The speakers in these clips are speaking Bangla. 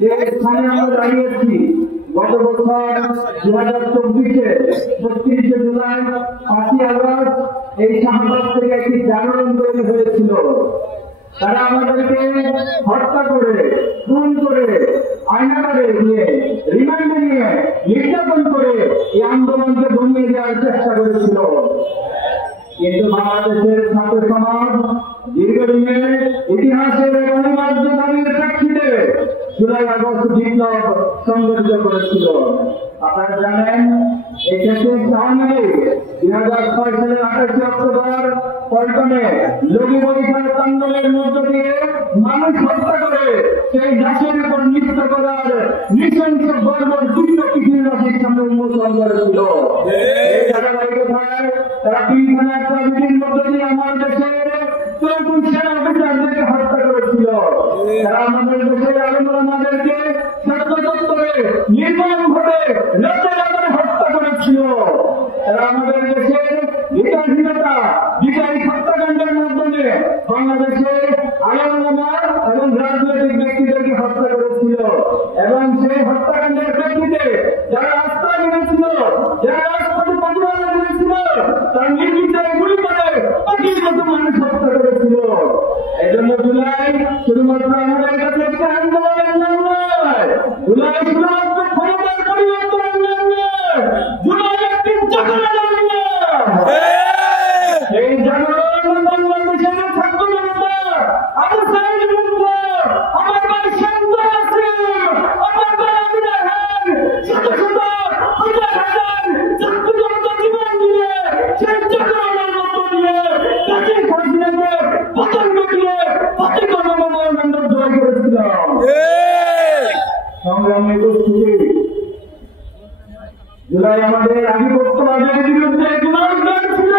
যে স্থানে আমরা দাঁড়িয়েছি গত বছর 2024-এ 36শে জুলাই 5ই আগস্ট এই শাহবাগ থেকে একটি জাগরণ তৈরি হয়েছিল। তারা আমাদেরকে হত্যা করে, খুন করে, আয়নাঘরে নিয়ে, রিমান্ডে নিয়ে, নির্যাতন করে এই আন্দোলনকে দমিয়ে দেওয়ার চেষ্টা করেছিল। কিন্তু বাংলাদেশের ছাত্র সমাজ দীর্ঘদিনের ইতিহাসের অনিবার্য দাবির প্রেক্ষিতে জুলাই আগস্ট বিপ্লব সংগঠিত করেছিল। আপনারা জানেন এই দেশের সামনে 2006 সালের 28 অক্টোবর পল্টনে লগি বৈঠার তাণ্ডবের মধ্য দিয়ে মানুষ হত্যা করে সেই দেশের উপর নৃত্য করার নৃশংস বর্বর যুদ্ধ পৃথিবীবাসীর সামনে উন্মোচন করেছিল। এই ধারাবাহিকতায় তারা পিলখানা ট্রাজেডির মধ্য দিয়ে আমার দেশের চৌকুন সেনা অফিসারদেরকে হত্যা করেছিল। তারা আমাদের দেশের আলেমদেরকে সত্যতত্ত্বে নির্মমভাবে রাতে রাতে হত্যা করেছিল। তারা আমাদের দেশের বিচারহীনতা, বিচারিক হত্যাকাণ্ডের মাধ্যমে বাংলাদেশের আলেমা এবং রাজনৈতিক ব্যক্তিদেরকে হত্যা করেছিল। এবং সেই হত্যাকাণ্ডের প্রেক্ষিতে যারা রাস্তায় নেমেছিল, যারা রাজপথে প্রতিবাদ করেছিল, তার নির্বিচারে গুলি করে কোটির মতো মানুষ হত্যা করেছিল। এই জন্য জুলাই শুধুমাত্র আমাদের কাছে একটি আন্দোলনের নাম নয়, জুলাই শুধুমাত্র ক্ষমতার পরিবর্তনের নাম নয়, জুলাই একটি জাগরণের নাম। এই জাগরণ বাংলাদেশের ছাত্র জনতা, আবু সাইদ মুক্ত, আমার ভাই শান্ত নাসির, আমার ভাই আবু রায়হান, শত শত হাজার হাজার ছাত্র জনতা জীবন দিয়ে সেই জাগরণের মধ্য দিয়ে দেশের স্বাধীনতাকে পতন ঘটিয়ে প্রতিকরণ আমরা জয় করেছিলাম। সংগ্রামী উপস্থিতি, জুলাই আমাদের আধিপত্যবাদের বিরুদ্ধে জুলাই ছিল।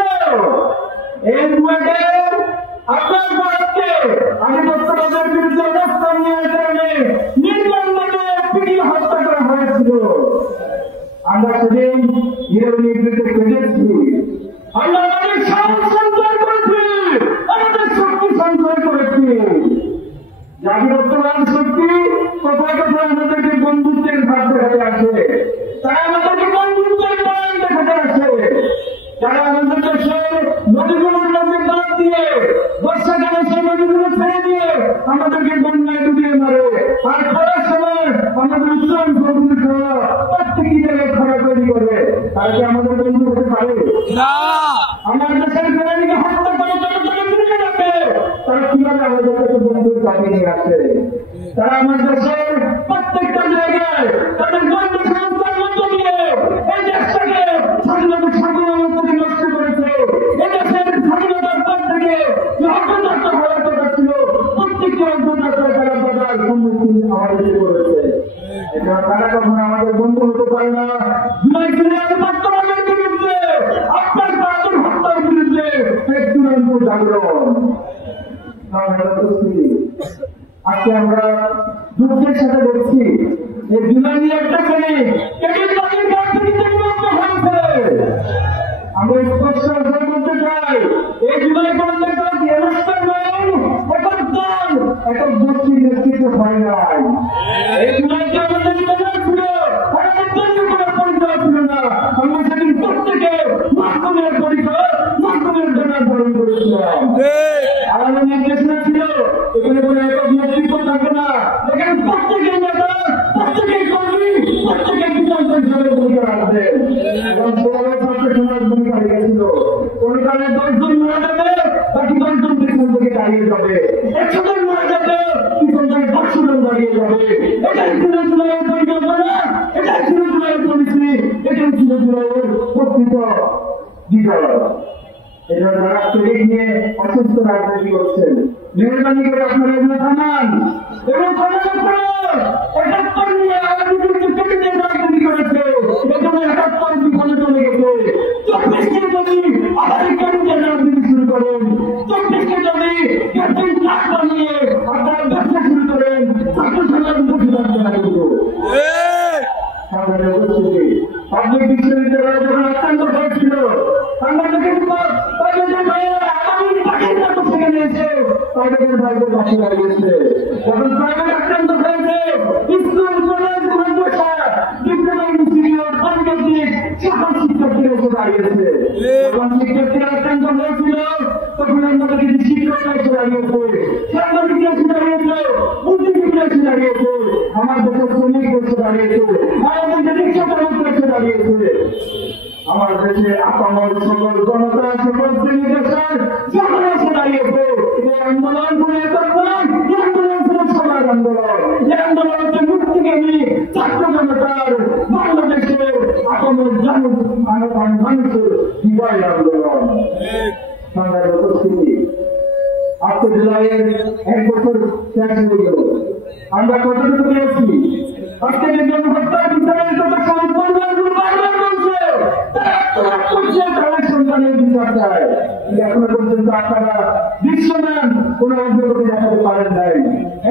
এই মুহূর্তে আপনার ভারতকে আধিপত্যবাদের বিরুদ্ধে অবস্থান নেওয়ার কারণে নির্মমভাবে পিটিয়ে হত্যা করা হয়েছিল। আমরা সেদিন নিরবনীর বিরুদ্ধে কেঁদেছি। আমরা আমাদের সাহস সঞ্চয় করেছি, আমাদের শক্তি সঞ্চয় করেছি। আধিপত্যবাদ শক্তি কোথায় কোথায় আমাদেরকে বন্ধুত্বের ভাব দেখাতে আসে, তারা আমাদেরকে বন্ধুত্বের পয়েন্ট দেখাতে আসে। যারা আমাদের দেশের নদীগুলোর মধ্যে বাদ দিয়ে বর্ষাকালে সেই নদীগুলো ছেড়ে দিয়ে আমাদেরকে বন্যায় ডুবিয়ে মারে, আর খরার সময় আমাদের উচ্চারণ প্রভূমি সহ প্রত্যেকটি জায়গায় খরা তৈরি করে, তারা কি আমাদের বন্ধু হতে পারে? আমার দেশের ফেরানিকে হত্যা করে জনতাকে ফিরে রাখে, তারা কিভাবে আমাদের কাছে বন্ধুর চাকরি নিয়ে আসে? তারা আমার দেশের প্রত্যেকটা জায়গায় তাদের বন্ধু সংস্থার মধ্য দিয়ে এই দেশটাকে স্বাধীনতার সার্বভৌমত্বকে নষ্ট করেছে। এই দেশের স্বাধীনতার পর থেকে যে অগ্রযাত্রা হওয়ার কথা ছিল, প্রত্যেকটি অগ্রযাত্রায় তারা বাধার সম্মুখীন আমাদের করেছে। এটা তারা কখনো আমাদের বন্ধু হতে পারে না। জুলাই বর্তমানের বিরুদ্ধে, আপনার তাদের হত্যার বিরুদ্ধে এক চূড়ান্ত জাগরণ। আজকে আমরা দুঃখের সাথে বলছি যে জুলাই একটা শ্রেণী হয়েছে। আমরা স্পষ্ট বলতে চাই, এই জুলাই অনুষ্ঠান একক দল, একক গোষ্ঠীর নেতৃত্ব হয় নাই। এই জুলাইকে আমাদের ছিল, আমাদের তৈরি করার পরিচয় ছিল না। আমরা সেদিন প্রত্যেকে মাধ্যমের পরিচয়, মাধ্যমের জন্য ধারণ করেছিলাম। আমাদের নির্দেশনা ছিল এখানে কোনো একক নেতৃত্ব থাকে না, এখানে প্রত্যেকের নেতা, প্রত্যেকের কর্মী, প্রত্যেকের বিচার পরিষদের ভূমিকা রাখবে এবং ছাত্র সমাজ ভূমিকা রেখেছিল। কোন কারণে 10 জন মারা যাবে, বাকি 10 জন পিছন থেকে দাঁড়িয়ে যাবে, 100 জন মারা যাবে, পিছন থেকে 500 জন দাঁড়িয়ে যাবে। এটাই ছিল জুলাইয়ের পরিকল্পনা, এটাই ছিল জুলাইয়ের পলিসি, এটাই ছিল জুলাইয়ের প্রকৃত বিজয়। এটা যারা শরীর নিয়ে অসুস্থ রাজনীতি করছেন, মেহরবানি করে আপনারা এগুলো থামান এবং রাজনীতি করেছে, এখানে 71 বিফলে চলে গেছে। 24কে যদি আমেরিকানদের রাজনীতি শুরু করেন, 24কে যদি বানিয়ে আপনারা ব্যবসা শুরু করেন, ছাত্র সমাজ মুখী থাকতে লাগবে। পাবলিক বিশ্ববিদ্যালয়ে যখন আক্রান্ত হয়েছিল, আমরা তাদের ভাইদের পাশে দাঁড়িয়েছে। যখন প্রাইভেট আক্রান্ত আমার দেশের শ্রমিক দেশে দাঁড়িয়েছে, আমার দেশে রিক্সা চালক দেশে দাঁড়িয়েছে, আমার দেশে আপামর সকল জনতা সকল শ্রেণী দেশের সকল এসে দাঁড়িয়েছে। এই আন্দোলন করে আন্দোলন ছিল সবার আন্দোলন, এই আন্দোলনকে মুক্তিগামী ছাত্র জনতার বাংলাদেশের আপামর মানুষের বিজয় আন্দোলন। উপস্থিতি আজকে জুলাইয়ের 1 বছর শেষ হয়ে গেল। আমরা কতটুকু পেয়েছি? আজকে যে গণহত্যার বিচারের কথা সবাই বারবার বলছে, তাদের সন্তানের বিচার চায়, এখনো পর্যন্ত আপনারা দৃশ্যমান কোন অগ্রগতি দেখাতে পারেন নাই।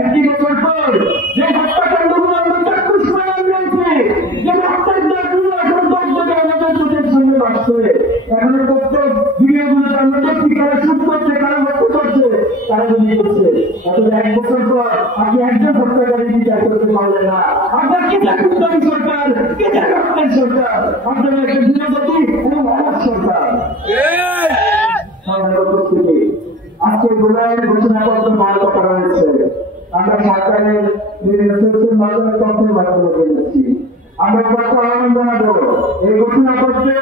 1 বছর পর যে হত্যাকাণ্ডগুলো আমরা চাক্ষুষ প্রমাণ পেয়েছি, যে হত্যাকাণ্ডগুলো এখন দর্শকে আমাদের চোখের সামনে আসছে, এখনো প্রত্যেক ভিডিওগুলোতে আমরা দেখছি কারা শুট করছে, কারা হত্যা করছে, তারা যদি করছে। অথচ 1 বছর পর আপনি একজন হত্যাকারী বিচার করতে পারলেন না। আপনার কি চাকরি সরকার, কি চাকরি সরকার, আপনার একটা বিনোদী এবং অনাথ সরকার। আজকে জুলাইয়ের ঘোষণাপত্র বাতিল করা হয়েছে। আমরা সরকারের বিভিন্ন সোশ্যাল মাধ্যমের তথ্যের মাধ্যমে পেয়েছি। আমরা কত আনন্দ জানাবো এই ঘোষণাপত্রে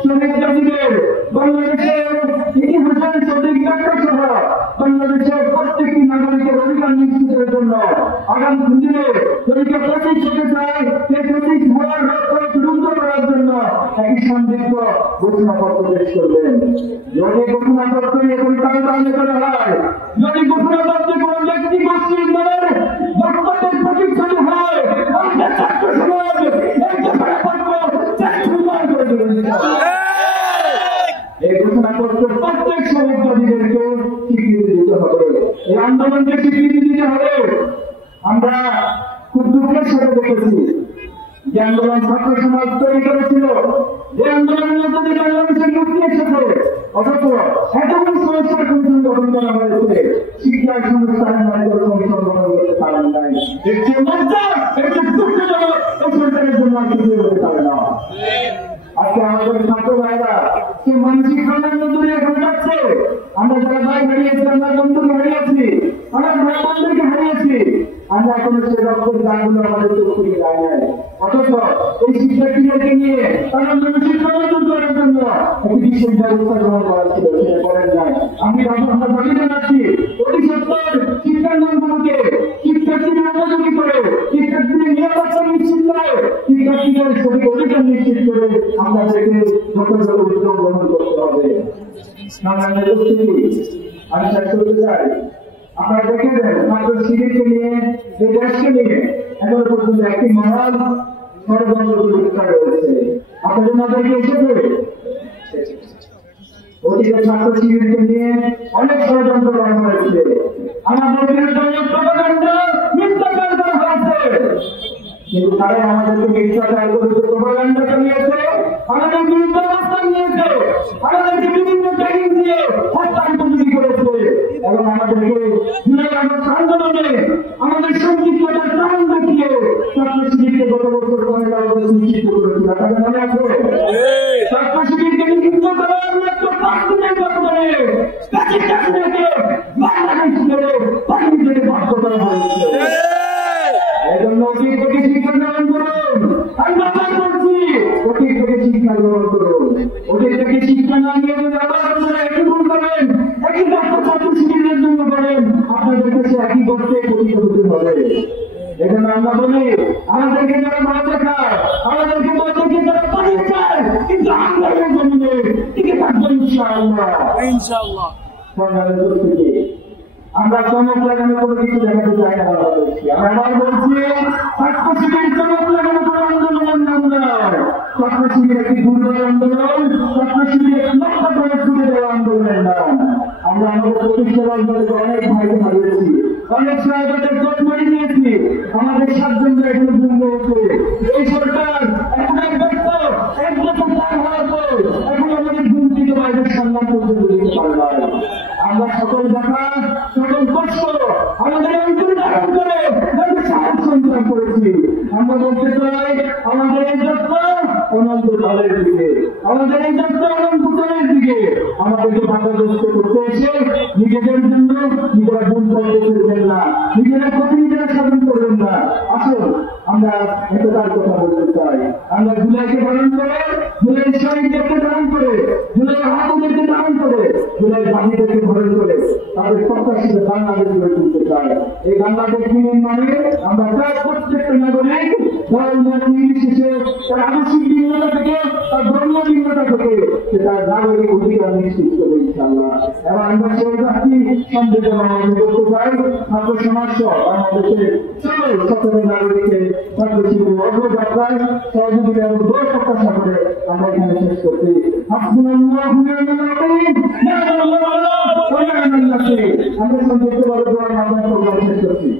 শ্রমিক জাতিদের বাংলাদেশের ইতিহাসের সঠিক ব্যাখ্যা সহ বাংলাদেশের প্রত্যেকটি নাগরিকের অধিকার নিশ্চিতের জন্য আগামী দিনে যদি প্রতি হতে চায় সেই প্রতি হওয়ার রক্ষা রুদ্ধ করার জন্য একটি সমৃদ্ধ ঘোষণাপত্র পেশ করবেন। যদি ঘোষণাপত্র এখন তালে করা হয়, যদি ঘোষণাপত্রে কোন ব্যক্তি গোষ্ঠীর দলের বক্তব্যের প্রতিচ্ছবি হয়, আমাদের ছাত্র সমাজ এই ঘোষণাপত্র প্রত্যেক শ্রমিকবাদীদেরকে স্বীকৃতি দিতে হবে, এই আন্দোলনকে স্বীকৃতি দিতে হবে। আমরা খুব দুঃখের সাথে দেখেছি যে আন্দোলন ছাত্র সমাজ তৈরি করেছিল, যে আন্দোলনের মধ্যে দিয়ে বাংলাদেশের মুক্তি এসেছে, অথচ এতগুলো সমস্যার কমিশন গঠন করা হয়েছে, শিক্ষার সংস্থানের মাধ্যমে কমিশন গঠন করতে পারেন নাই। একটি লজ্জা, একটি দুঃখজনক এই সরকারের জন্য কিছু হতে পারে না। আজকে আমাদের ছাত্র ভাইরা সে মানসিক ভাঙার মধ্যে এখন যাচ্ছে। আমরা যারা ভাই হারিয়েছি, আমরা বন্ধুকে হারিয়েছি, আমরা ভাই বোনদেরকে হারিয়েছি, আমরা এখন সে রক্তের দানগুলো আমাদের চোখ থেকে যায় নাই। অথচ এই শিক্ষার্থীদেরকে নিয়ে তারা মানসিক সমাধান করার জন্য একটি বিশেষ ব্যবস্থা গ্রহণ করা ছিল, সেটা করেন নাই। আমরা দাবি জানাচ্ছি অতি সত্তর শিক্ষাঙ্গনগুলোকে শিক্ষার্থীদের উপযোগী করে, শিক্ষার্থীদের নিরাপত্তা নিশ্চিত করে, শিক্ষার্থীদের সঠিক অধিকার নিশ্চিত করে আমাদেরকে যথাযথ উদ্যোগ গ্রহণ করতে হবে। আমি শেষ করতে চাই, আপনারা দেখে দেন মাত্র শিবিরকে নিয়ে, এই দেশকে নিয়ে এখন পর্যন্ত একটি মহান ষড়যন্ত্র রয়েছে। আপনাদের নজরে এসেছে অতীতের ছাত্র শিবিরকে নিয়ে অনেক ষড়যন্ত্র করা হয়েছে, আমাদের বিরুদ্ধে অনেক প্রপাগান্ডা মিথ্যাচার করা হয়েছে, কিন্তু তারা আমাদেরকে মিথ্যাচার করেছে, প্রপাগান্ডা চালিয়েছে, আমাদের বিরুদ্ধে অবস্থান নিয়েছে, আমাদেরকে বিভিন্ন ট্রেনিং দিয়ে হত্যার প্রতিনিধি করেছে এবং আমাদেরকে জুলাই আগস্ট আন্দোলনে আমাদের সংক্ষিপ্ততার কারণ দেখিয়ে ছাত্র শিবিরকে গত বছর পনেরো আগস্ট নিশ্চিত করেছিল। তাদের মনে আছে ছাত্র শিবিরকে নিষিদ্ধ করার মাত্র 5 দিনের বছরে বাংলাদেশ ছেড়ে পাকিস্তানে বাধ্য করা হয়েছে। এজন্য অতীত থেকে শিক্ষা গ্রহণ করুন, আমরা করছি অতীত থেকে শিক্ষা গ্রহণ করুন। অতীত থেকে শিক্ষা না নিয়ে যদি আবার আপনারা একই ভুল করেন, একই ছাত্র শিবিরের জন্য করেন, আপনাদের কাছে একই গর্তে পতিত হতে হবে। এজন্য আমরা বলি আমাদেরকে যারা ভালো দেখায়, আমাদেরকে যারা পালিয়ে যায়, কিন্তু আমাদের জমিনে টিকে থাকবো ইনশাআল্লাহ। আমরা চমক লাগানো কোনো কিছু দেখাতে চাই না বাংলাদেশকে। আমরা আবার বলছি ছাত্র শিবির চমক লাগানো কোনো আন্দোলনের নাম নয়। ছাত্র শিবির একটি দুর্বল আন্দোলন, ছাত্র শিবির একটি লক্ষ্য করে ছুটে দেওয়া আন্দোলনের নাম। আমরা আমাদের প্রতিষ্ঠা রাজনীতিতে অনেক ভাইকে হারিয়েছি, অনেক সহায়তাদের জন্ম দিয়েছি, আমাদের 7 জন এখনো বন্ধ হচ্ছে। এই সরকার এখন এক ব্যক্ত এক বছর পার হওয়ার পর এখন আমাদের দুর্নীতি বাইরের সম্মান করতে দিতে পারে। আমরা সকল দেখা সকল কষ্ট আমাদের অন্তরে ধারণ করে সাহায্য সঞ্চার করেছি। আমরা বলতে চাই আমাদের এই যাত্রা অনন্ত দলের দিকে, আমাদের এই যাত্রা অনন্ত দলের দিকে। আমাদেরকে বাধাগ্রস্ত করতে এসে নিজেদের জন্য নিজেরা ভুল করতে করবেন না, নিজেরা প্রতিনিধিরা সাধন করবেন না। আসুন আমরা একতার কথা বলতে চাই। আমরা জুলাইকে ধারণ করে, জুলাই শহীদদেরকে ধারণ করে, জুলাই আহতদেরকে ধারণ করে, জুলাই বাহিনীদেরকে ধারণ করে তাদের প্রত্যাশিত বাংলাদেশ গড়ে তুলতে চাই। এই বাংলাদেশ নির্মাণে আমরা প্রায় প্রত্যেকটা নাগরিক দল মত নির্বিশেষে তার আবশ্যিক ভিন্নতা থেকে, তার ধর্ম ভিন্নতা থেকে সে তার নাগরিক অধিকার নিশ্চিত করে ইনশাআল্লাহ। এবং আমরা সেই জাতি সমৃদ্ধ বাংলাদেশ করতে চাই। ছাত্র সমাজ সহ বাংলাদেশের সকল নাগরিকের ছাত্র শিবির অগ্রযাত্রায় সহযোগিতা এবং দোষ প্রত্যাশা করে আমরা এখানে শেষ করছি। আমরা সংযুক্ত ভাবে শেষ করছি।